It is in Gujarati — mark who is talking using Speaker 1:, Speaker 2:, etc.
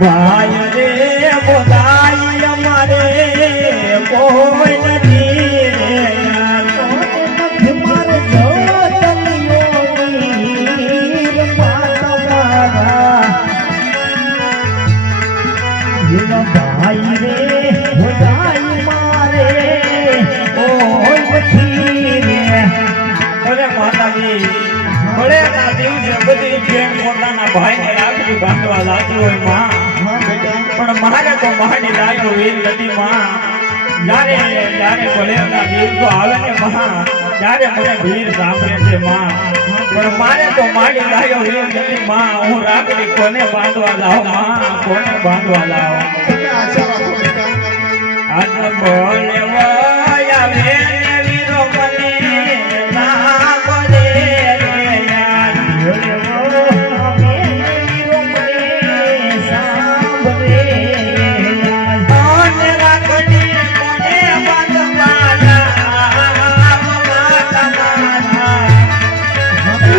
Speaker 1: ભાઈ રે બોલા બધી પ્રેમ ભાઈને લાગણી બાંધવા લાગ્યો હોય પણ મારે તો મારી લાગ્યો એ નથી માં જ્યારે આવે ને માં ત્યારે મને ભીડ સાંભળે છે માં. પણ મારે તો મારી લાગ્યો હું રાખડી કોને બાંધવા લાવ કોને બાંધવા લાવ? આજનો ભોલે